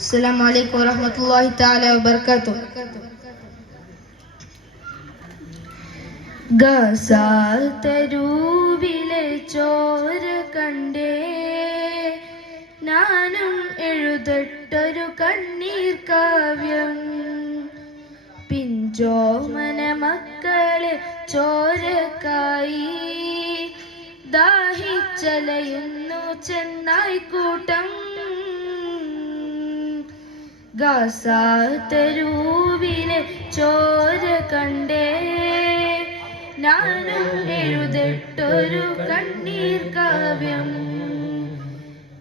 അസ്സലാമു അലൈക്കും വറഹ്മത്തുള്ളാഹി തആല വബറകാതുഹു. ഗസാൽ തെരുവിലെ ചോര കണ്ടേ ഞാനും എഴുതട്ടൊരു കണ്ണീർ കാവ്യം. പിഞ്ചോമന മക്കളെ ചോരക്കായി ദാഹിച്ചലയുന്നു ചെന്നായ്ക്കൂട്ടം. ഗസാൽ തെരുവിലെ ചോര കണ്ടേ ഞാനും എഴുതട്ടൊരു കണ്ണീർ കാവ്യം.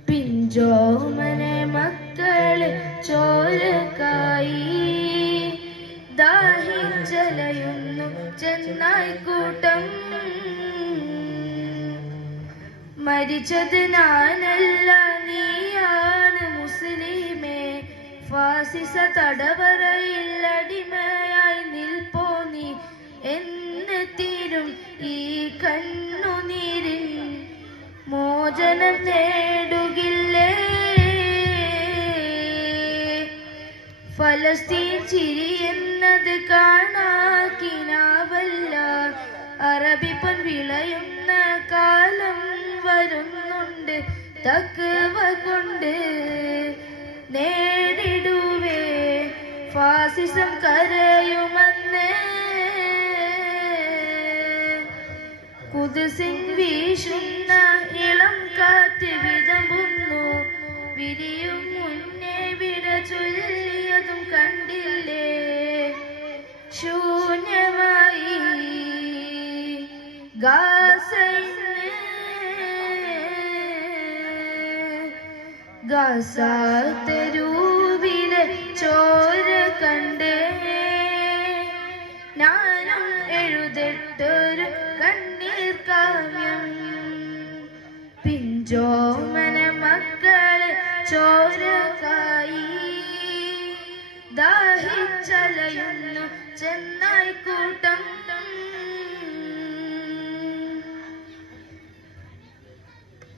പിഞ്ചോമനെ മക്കളെ ചോരക്കായി ദാഹിച്ചലയുന്നു ചെന്നായ്ക്കൂട്ടം. മരിച്ചത് ഞാനല്ല നീയാണ് മുസ്ലിമേ, ഫാസിസ തടവറയിൽ അടിമയായി നിൽപ്പോ നീ എന്ന് തീരും ഈ കണ്ണുനീരിൻ മോചനം നേടുകില്ലേ. ഫലസ്തീൻ ചിരി എന്നത് കാണാക്കിനാവല്ല, അറബി പൊൻ വിളയുന്ന കാലം വരുന്നുണ്ട്. തഖ്വ കൊണ്ട് നേടിടുവേ ഫാസിസം കരയുമെന്ന്. ഖുദ്സിൻ വീശുന്ന ഇളം കാറ്റ് വിതമ്പുന്നു, വിരിയും മുന്നേ വിട ചൊല്ലിയതും കണ്ടില്ലേ. ശൂന്യമായി ഗസാൽ തെരുവിലെ ചോര കണ്ടേ ഞാനും എഴുതട്ടൊരു കണ്ണീർ കാവ്യം. പിഞ്ചോമന മക്കളെ ചോരക്കായി ദാഹിച്ചലയുന്നു ചെന്നായ്ക്കൂട്ടം.